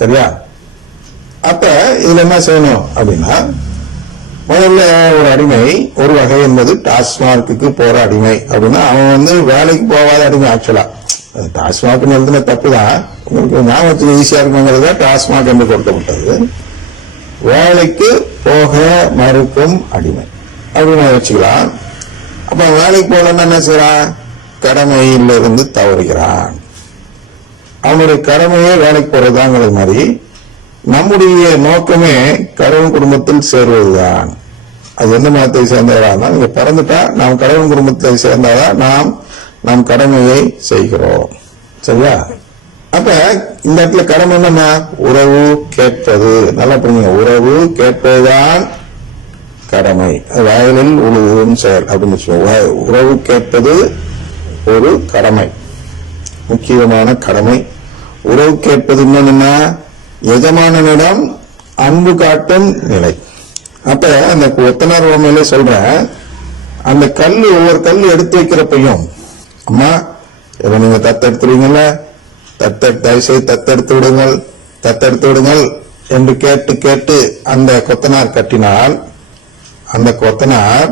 சரியா? அப்ப இதுல என்ன செய்யணும் அப்படின்னா, முதல்ல ஒரு அடிமை ஒரு வகை என்பது டாஸ்மார்க்கு போற அடிமை அப்படின்னா அவன் வேலைக்கு போகாத அடிமை. ஆக்சுவலா டாஸ்மாக் எழுதுன தப்புதான், உங்களுக்கு ஞாபகத்துக்கு ஈஸியா இருக்குங்கிறத டாஸ்மாக் என்று கொடுக்கப்பட்டது. வேலைக்கு போக மறுக்கும் அடிமை அப்படின்னு வச்சுக்கலாம். அப்ப வேலைக்கு போகலன்னா என்ன செய்யறான்? கடமையிலிருந்து தவறுகிறான். அவனுடைய கடமையே வேலைக்கு போறதுதாங்கிறது மாதிரி நம்முடைய நோக்கமே கடவுள் குடும்பத்தில் சேர்வதுதான். அது எந்த மதத்தை சேர்ந்தவரானா, நீங்க பிறந்துட்டா நாம் கடவுள் குடும்பத்தை சேர்ந்தாதான் நாம் கடமையை செய்கிறோம். சரியா? அப்ப இந்த இடத்துல கடமை என்னன்னா, உறவு கேட்பது. நல்லா புரியுங்க, உறவு கேட்பதுதான் கடமை. வயலில் உழுவும் செயல் அப்படின்னு சொல்லுவாங்க. உறவு கேட்பது ஒரு கடமை, முக்கியமான கடமை. உறவு கேட்பது என்ன? எஜமானனிடம் அன்பு காட்டும் நிலை. அப்ப அந்த ஒத்தனார் உண்மையிலே சொல்றேன், அந்த கல்லு ஒவ்வொரு கல்லு எடுத்து வைக்கிறப்பையும், அம்மா இதை நீங்க தத்தெடுத்துருவீங்கல்ல, தயவுசெய்து தத்தெடுத்து விடுங்கள், தத்தெடுத்து விடுங்கள் என்று கேட்டு கேட்டு அந்த கொத்தனார் கட்டினால், அந்த கொத்தனார்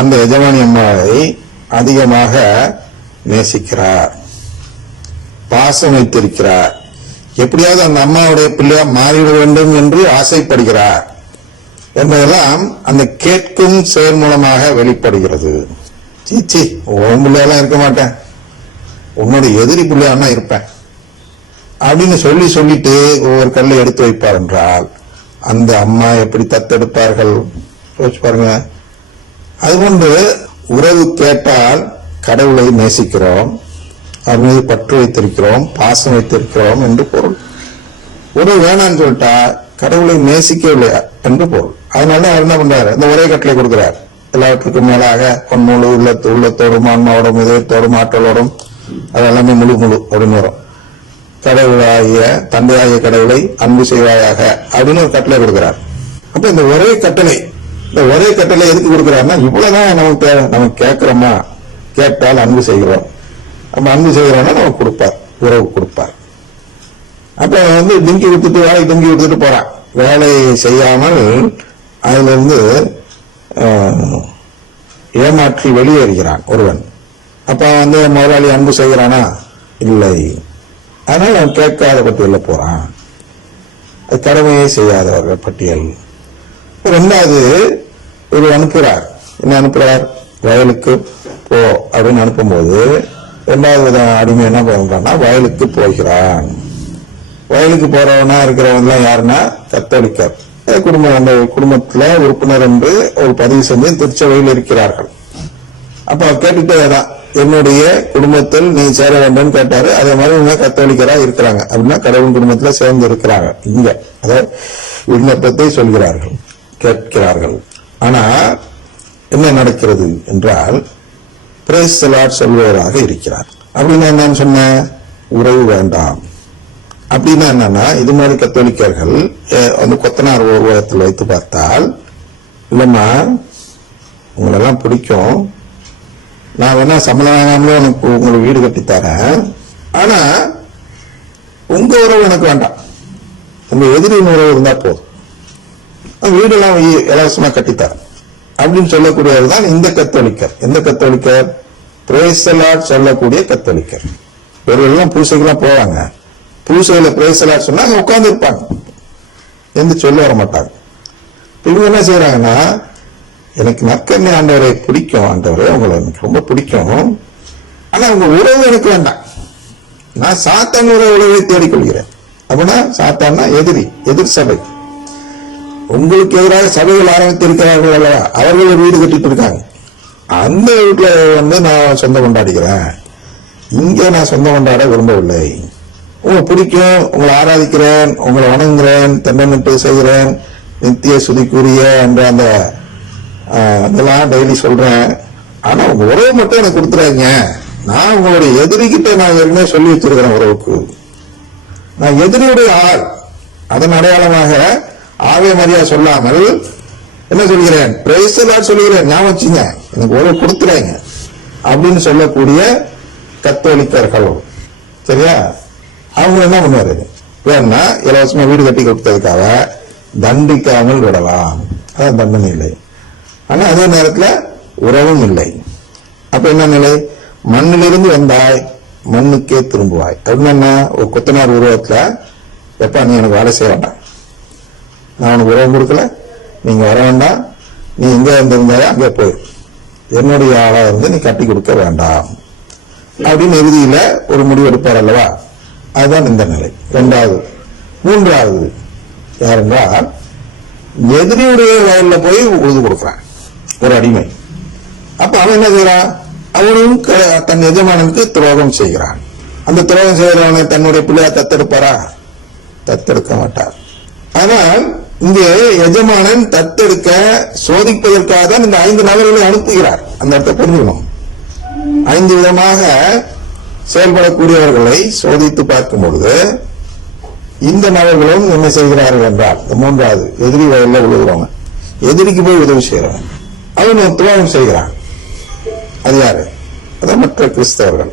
அந்த எஜமானி அம்மாவை அதிகமாக நேசிக்கிறார், பாசம் வைத்திருக்கிறார். எப்படியாவது அந்த அம்மாவுடைய பிள்ளையா மாறிவிட வேண்டும் என்று ஆசைப்படுகிறார் என்பதெல்லாம் அந்த கேட்கும் செயல் மூலமாக வெளிப்படுகிறது. சீச்சி, உன் பிள்ளையெல்லாம் இருக்க மாட்டேன், உன்னோட எதிரி பிள்ளையானா இருப்பேன் அப்படின்னு சொல்லிட்டு ஒவ்வொரு கல்லை எடுத்து வைப்பார் என்றால் அந்த அம்மா எப்படி தத்தெடுப்பார்கள் யோசிச்சு பாருங்க. அதுபோன்று உறவு கேட்டால் கடவுளை நேசிக்கிறோம், அவர் மீது பற்று வைத்திருக்கிறோம், பாசம் வைத்திருக்கிறோம் என்று பொருள். உறவு வேணான்னு சொல்லிட்டா கடவுளை நேசிக்கவில்லை என்று பொருள். அதனால அவர் என்ன பண்றாரு, இந்த ஒரே கட்டளை கொடுக்கிறார். எல்லாவற்றுக்கும் மேலாக பொன்முழு உள்ளத்தோடும் ஆன்மாவோடும் இதயத்தோடும் ஆற்றலோடும் அது எல்லாமே முழு அப்படின்னு வரும். கடவுளாகிய தந்தையாகிய கடவுளை அன்பு செய்வாயாக அப்படின்னு ஒரு கட்டளை கொடுக்கிறார். அப்ப இந்த ஒரே கட்டளை எதுக்கு கொடுக்கிறாருன்னா, இவ்வளவுதான் நமக்கு தேவை. நம்ம கேட்கிறோமா, கேட்டால் அன்பு செய்கிறோம், நம்ம அன்பு செய்கிறோம்னா நமக்கு கொடுப்பார், உறவு கொடுப்பார். அப்ப டிங்கி கொடுத்துட்டு வேலை டிங்கி கொடுத்துட்டு போறான், வேலை செய்யாமல் அதுல இருந்து ஏமாற்றி வெளியேறுகிறான் ஒருவன். அப்ப முதலாளி அன்பு செய்கிறானா? இல்லை. அதனால அவன் கேட்காத பட்டியலில் போறான். அது கடமையை செய்யாதவர்கள் பட்டியல். ரெண்டாவது ஒரு அனுப்புகிறார். என்ன அனுப்புகிறார்? வயலுக்கு போ அப்படின்னு அனுப்பும்போது ரெண்டாவது அடிமை என்ன பண்றான்னா, வயலுக்கு போகிறான். வயலுக்கு போறவனா இருக்கிறவங்க யாருன்னா கத்தோலிக்கர் குடும்பம். அந்த குடும்பத்துல உறுப்பினர் என்று ஒரு பதிவு செஞ்சு திருச்சபையில் இருக்கிறார்கள். அப்ப கேட்டுட்டேதான், என்னுடைய குடும்பத்தில் நீ சேர வேண்டும் கேட்டாரு. அதே மாதிரி இவங்க கத்தோலிக்கரா இருக்கிறாங்க அப்படின்னா கடவுள் குடும்பத்துல சேர்ந்து இருக்கிறாங்க. இங்க அதாவது விண்ணப்பத்தை சொல்கிறார்கள், கேட்கிறார்கள். ஆனா என்ன நடக்கிறது என்றால், பிரேஸ் தி லார்ட் சொல்பவராக இருக்கிறார். அப்படின்னா என்னன்னு சொன்ன, உறவு வேண்டாம். அப்படின்னா என்னன்னா, இது மாதிரி கத்தோலிக்கர்கள் கொத்தனார் உருவகத்தில் வைத்து பார்த்தால், இல்லம்மா உங்களெல்லாம் பிடிக்கும், நான் வேணா சம்பளம் வாங்காமலே உங்களுக்கு வீடு கட்டித்தரேன், ஆனா உங்க உறவு எனக்கு வேண்டாம், உங்க எதிரின் உறவு இருந்தா போதும், வீடெல்லாம் இலவசமா கட்டித்தரேன் அப்படின்னு சொல்லக்கூடியவர் தான் இந்த கத்தோலிக்கர். எந்த கத்தோலிக்கர்? பிரேஸ் தி லார்ட் சொல்லக்கூடிய கத்தோலிக்கர். இவர்களெல்லாம் பூசைக்கெல்லாம் போவாங்க, பூசையில பிரேஸ் தி லார்ட் சொன்னா உட்கார்ந்து இருப்பாங்க, எந்த சொல்ல வர மாட்டாங்க. இவங்க என்ன செய்யறாங்கன்னா, எனக்கு நற்கருணை ஆண்டவரை பிடிக்கும், ஆண்டவரே உங்களை எனக்கு ரொம்ப பிடிக்கும், ஆனா உங்க உறவு எனக்கு வேண்டாம், நான் சாத்தான் உறவை தேடிக்கொள்கிறேன். அப்படின்னா சாத்தான்னா எதிர் சபை. உங்களுக்கு எதிராக சபைகள் ஆரம்பித்திருக்கிறார்கள் அல்லவா, அவர்கள் ஒரு வீடு கட்டிட்டு இருக்காங்க, அந்த வீட்டுல நான் சொந்தம் கொண்டாடிக்கிறேன், இங்க நான் சொந்தம் கொண்டாட விரும்பவில்லை. உங்களை பிடிக்கும், உங்களை ஆராதிக்கிறேன், உங்களை வணங்குகிறேன், தென்னமிட்டு செய்கிறேன், நித்திய சுதிக்குரிய என்ற அந்த இதெல்லாம் டெய்லி சொல்றேன், ஆனா உங்க உறவு மட்டும் எனக்கு கொடுத்துறாங்க. நான் உங்களுடைய எதிரிகிட்ட நான் ஏற்கனவே சொல்லி வச்சிருக்கிறேன், உறவுக்கு நான் எதிரியுடைய ஆள், அதன் அடையாளமாக ஆவே மரியா சொல்லாமல் என்ன சொல்கிறேன், பிரைஸ் தி லார்ட் சொல்லுகிறேன், ஞாபகம் வச்சுங்க, எனக்கு உறவு கொடுத்துறாங்க அப்படின்னு சொல்லக்கூடிய கத்தோலிக்கர்கள். சரியா? அவங்க என்ன பண்ணுவாரு, வேணா இலவசமா வீடு கட்டி கொடுத்ததுக்காக தண்டிக்காமல் விடலாம், அதான் தண்டனை இல்லை. ஆனா அதே நேரத்துல உறவும் இல்லை. அப்ப என்ன நிலை? மண்ணிலிருந்து வந்தாய் மண்ணுக்கே திரும்புவாய் அப்படின்னா என்ன? ஒரு கொத்தனார் உருவத்துல, எப்ப நீ எனக்கு வேலை செய்ய வேண்டாம், நான் உனக்கு உறவு கொடுக்கல, நீங்க வர வேண்டாம், நீ எங்க இருந்திருந்தாலும் அங்கே போய் என்னுடைய ஆளா இருந்து நீ கட்டி கொடுக்க வேண்டாம் அப்படின்னு இறுதியில ஒரு முடிவு எடுப்பார் அல்லவா? அதுதான் இந்த நிலை. இரண்டாவது. மூன்றாவது யாரென்றால், எதிரியுடைய வயல்ல போய் உழுது கொடுக்குறான் ஒரு அடிமை. அப்ப அவன் என்ன செய்யறான்? அவனும் தன் எஜமானனுக்கு துரோகம் செய்கிறான். அந்த துரோகம் செய்கிறவனை தன்னுடைய பிள்ளையா தத்தெடுப்பாரா? தத்தெடுக்க மாட்டார். ஆனால் இங்கே எஜமானன் தத்தெடுக்க சோதிப்பதற்காக தான் இந்த 5 நபர்களை அனுப்புகிறார். அந்த இடத்தை புரிஞ்சுக்கணும். 5 விதமாக செயல்படக்கூடியவர்களை சோதித்து பார்க்கும் பொழுது இந்த நபர்களும் என்ன செய்கிறார்கள் என்றால், இந்த மூன்றாவது எதிரி வயல்ல விழுகிறவங்க, எதிரிக்கு போய் உதவி செய்யறவன், அவன் துரோகம் செய்கிறான். அது யாரு? அதான் மற்ற கிறிஸ்தவர்கள்,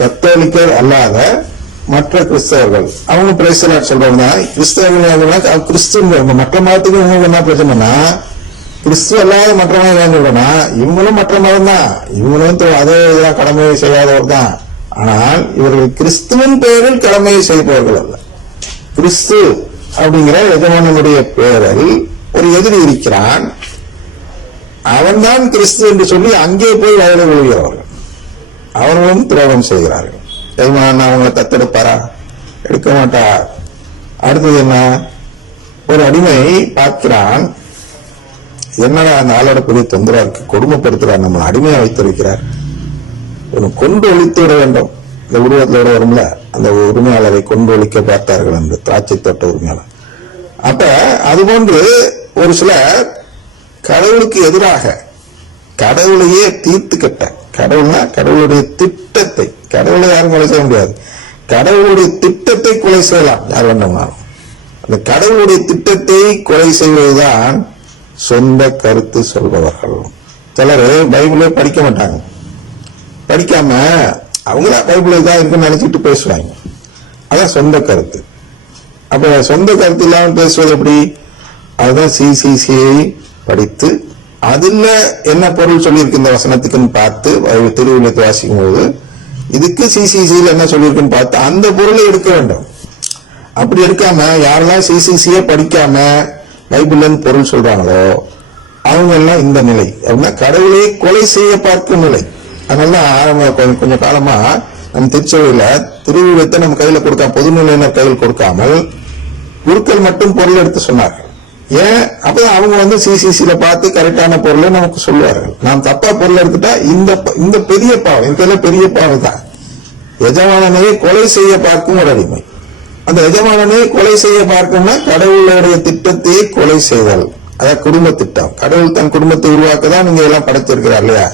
கத்தோலிக்கர் அல்லாத மற்ற கிறிஸ்தவர்கள். அவங்க பிரேசலாட் சொல்றவங்க கிறிஸ்தவர்கள். கிறிஸ்துவ மற்ற மதத்துக்கு இவங்களுக்கு என்ன பிரச்சனைனா, கிறிஸ்துவ அல்லாத மற்ற மதம் சொல்றேன்னா இவங்களும் மற்ற மதம் தான், இவங்களும் அதே இதெல்லாம் கடமையை செய்யாதவர் தான். ஆனால் இவர்கள் கிறிஸ்துவின் பெயரில் கடமையை செய்பவர்கள் அல்ல. கிறிஸ்து அப்படிங்கிற எஜமானனுடைய பெயரில் ஒரு எதிரி இருக்கிறான், அவன்தான் கிறிஸ்து என்று சொல்லி அங்கே போய் வயலை விழுகிறவர்கள். அவர்களும் துரோகம் செய்கிறார்கள். எஜமானன் அவங்களை தத்தெடுப்பாரா? எடுக்க மாட்டார். அடுத்தது என்ன? ஒரு அடிமை பார்க்கிறான், என்னடா அந்த ஆளோட பெரிய தொந்தரா இருக்கு, கொடுமைப்படுத்துறார், நம்ம அடிமையா வைத்திருக்கிறார், கொண்டு ஒழித்து விட வேண்டும். இந்த உருவத்தோட வரும்ல, அந்த உரிமையாளரை கொண்டு ஒழிக்க பார்த்தார்கள் என்று, திராட்சை தோட்ட உரிமையாளர். அப்ப அதுபோன்று ஒரு சிலர் கடவுளுக்கு எதிராக கடவுளையே தீர்த்து கட்ட, கடவுள்னா கடவுளுடைய திட்டத்தை, கடவுளை யாரும் கொலை செய்ய முடியாது, கடவுளுடைய திட்டத்தை கொலை செய்யலாம் யார் வேண்டாம்னாலும். அந்த கடவுளுடைய திட்டத்தை கொலை செய்வதுதான் சொந்த கருத்து சொல்பவர்கள். சிலர் பைபிளே படிக்க மாட்டாங்க, படிக்காம அவங்கதான் பைபிள் தான் இருக்குன்னு நினைச்சிட்டு பேசுவாங்க. அதான் சொந்த கருத்து. அப்ப சொந்த கருத்து இல்லாமல் பேசுவது எப்படி? அதுதான் சிசிசியை படித்து அதுல என்ன பொருள் சொல்லியிருக்கு இந்த வசனத்துக்குன்னு பார்த்து திருவிழத்தை வாசிக்கும் போது இதுக்கு சிசிசியில என்ன சொல்லியிருக்குன்னு பார்த்து அந்த பொருளை எடுக்க வேண்டும். அப்படி எடுக்காம யாரெல்லாம் சிசிசியை படிக்காம பைபிள்னு பொருள் சொல்றாங்களோ அவங்க எல்லாம் இந்த நிலை அப்படின்னா கடவுளை கொலை செய்ய பார்க்கும் நிலை. அதனால கொஞ்சம் காலமா நம்ம திருச்சபையில திருவிழத்தை நம்ம கையில கொடுக்காம, பொதுநிலையினர் கையில் கொடுக்காமல் குருக்கள் மட்டும் பொருள் எடுத்து சொன்னார்கள். ஏன்? அப்பதான் அவங்க சிசிசியில பார்த்து கரெக்டான பொருளை நமக்கு சொல்லுவார்கள். நாம் தப்பா பொருள் எடுத்துட்டா இந்த பெரிய பாவம், இந்த பெரிய பாவம் தான். எஜமானனை கொலை செய்ய பார்க்கும் ஒரு அடிமை. அந்த எஜமானனை கொலை செய்ய பார்க்கும்னா கடவுளுடைய திட்டத்தையே கொலை செய்தல். அதான் குடும்ப திட்டம். கடவுள் தன் குடும்பத்தை உருவாக்கதான் நீங்க எல்லாம் படைத்திருக்கிறார் இல்லையா?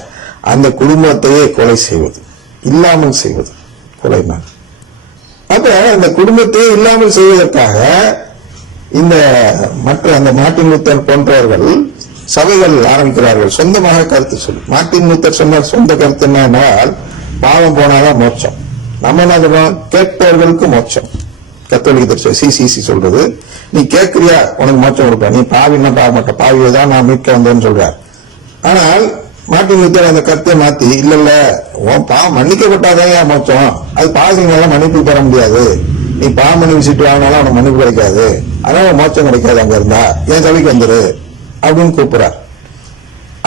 அந்த குடும்பத்தையே கொலை செய்வது, இல்லாமல் செய்வது கொலைனா. அப்ப அந்த குடும்பத்தையே இல்லாமல் செய்வதற்காக இந்த மற்ற அந்த மார்ட்டின் லூத்தர் போன்றவர்கள் சபைகள் ஆரம்பிக்கிறார்கள். சொந்தமாக கருத்து சொல்லி மார்ட்டின் லூத்தர் சொன்ன சொந்த கருத்து என்னன்னால் பாவம் போனாதான் மோட்சம். நம்ம என்ன சொல்றோம்? கேட்பவர்களுக்கு மோட்சம். கத்தோலிக்க சிசிசி சொல்றது, நீ கேட்கிறியா உனக்கு மோட்சம் கொடுப்ப, நீ பாவின்னா பாவ மாட்ட, பாவியை தான் நான் மீட்க வந்தேன்னு சொல்றார். ஆனால் மார்ட்டின் லூத்தர் அந்த கருத்தை மாத்தி, இல்ல உன் பாவம் மன்னிக்கப்பட்டாதான் மோட்சம், அது பாவங்களால மன்னிப்பு பெற முடியாது, நீ பாவம் பண்ணி விசிட்டு வாங்கினாலும் அவனுக்கு மன்னிப்பு கிடைக்காது, அதனால மோட்சம் கிடைக்காது, அங்க இருந்தா என் சபைக்கு வந்துரு அப்படின்னு கூப்பிடுறார்.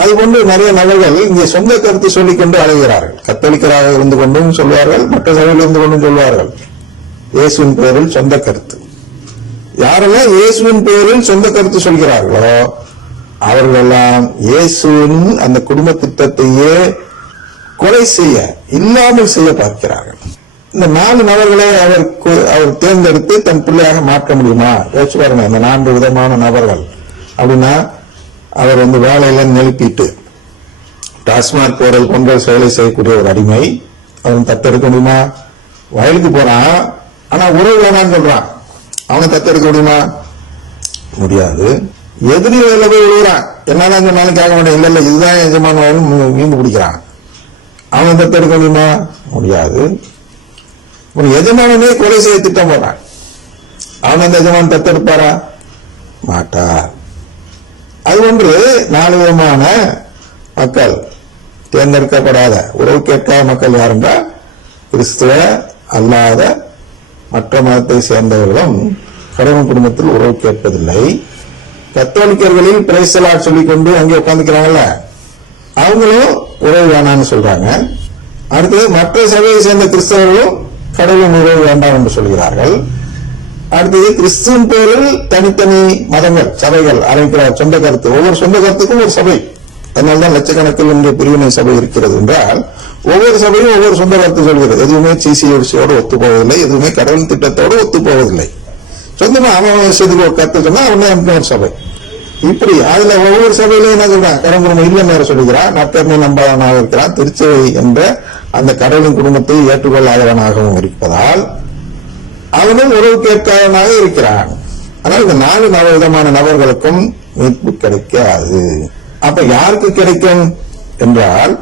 அது போன்று நிறைய நபர்கள் இங்கே சொந்த கருத்து சொல்லிக் கொண்டு அழைகிறார்கள். கத்தோலிக்கராக இருந்து கொண்டும் சொல்வார்கள், மற்ற சபையில் இருந்து கொண்டும் சொல்வார்கள். இயேசுவின் பெயரில் சொந்த கருத்து. யாரெல்லாம் இயேசுவின் பெயரில் சொந்த கருத்து சொல்கிறார்களோ அவர்களெல்லாம் இயேசுவின் அந்த குடும்ப திட்டத்தையே கொலை செய்ய, இல்லாமல் செய்ய பார்க்கிறார்கள். இந்த 4 நபர்களை அவர் தேர்ந்தெடுத்து தன் பிள்ளையாக மாற்ற முடியுமா? யோசிச்சு பாருங்க. இந்த 4 விதமான நபர்கள் அப்படின்னா, அவர் வேலையில நெழுப்பிட்டு டாஸ்மாக் போறது போன்ற செயலை செய்யக்கூடிய ஒரு அடிமை அவன் தத்தெடுக்க முடியுமா? வயலுக்கு போறான், ஆனா உறவு வேணான்னு சொல்றான், அவனை தத்தெடுக்க முடியுமா? முடியாது. எதிரி வயல போய் விழுகிறான், என்னதான் சொன்னாலும் கேட்க மாட்டேன், இல்ல இதுதான் எஜமான மீண்டு பிடிக்கிறான், அவனை தத்தெடுக்க முடியுமா? முடியாது. ஒரு எஜமானனே கொலை செய்ய திட்டம் போடுறான், அவன் அந்த எஜமான் தத்தெடுப்பாரா? மாட்டார். அது ஒன்று 4 விதமான மக்கள், தேர்ந்தெடுக்கப்படாத உறவு கேட்காத மக்கள் யார் என்றால் கிறிஸ்துவ அல்லாத மற்ற மதத்தை சேர்ந்தவர்களும் கடவுள் குடும்பத்தில் உறவு கேட்பதில்லை. கத்தோலிக்கர்களில் பிரைசலா சொல்லிக்கொண்டு அங்கே உட்கார்ந்துக்கிறாங்கல்ல, அவங்களும் உறவு வேணான்னு சொல்றாங்க. அடுத்தது மற்ற சபையை சேர்ந்த கிறிஸ்தவர்களும் கடவுளின் உறவு வேண்டாம் என்று சொல்கிறார்கள். அடுத்தது கிறிஸ்துவின் பேரில் தனித்தனி மதங்கள் சபைகள் ஆரம்பிக்கிறார். சொந்த கருத்து, ஒவ்வொரு சொந்த கருத்துக்கும் ஒரு சபை. அதனால்தான் லட்சக்கணக்கில் இன்று பிரிவினை சபை இருக்கிறது என்றால், ஒவ்வொரு சபையும் ஒவ்வொரு சொந்த கருத்து சொல்கிறது. எதுவுமே சிசியோடு ஒத்து போவதில்லை, எதுவுமே கடவுள் திட்டத்தோடு ஒத்து போவதில்லை. சொந்தமா அவன் விஷயத்துக்கு ஒரு கருத்து சொன்னா அவனே ஒரு சபை. இப்படி அதுல ஒவ்வொரு சபையிலும் என்ன சொல்றான், கடவுள் இல்லம் வேற சொல்லுகிறான், நற்பெருமை நம்பாதவனாக இருக்கிறான், திருச்சபை என்ற அந்த கடவுளின் குடும்பத்தை ஏற்றுக்கொள்ளாதவனாகவும் இருப்பதால் அவனும் உறவு கேட்காதவனாக இருக்கிறான். ஆனால் இந்த 4 விதமான நபர்களுக்கும் மீட்பு கிடைக்காது. அப்ப யாருக்கு கிடைக்கும் என்றால்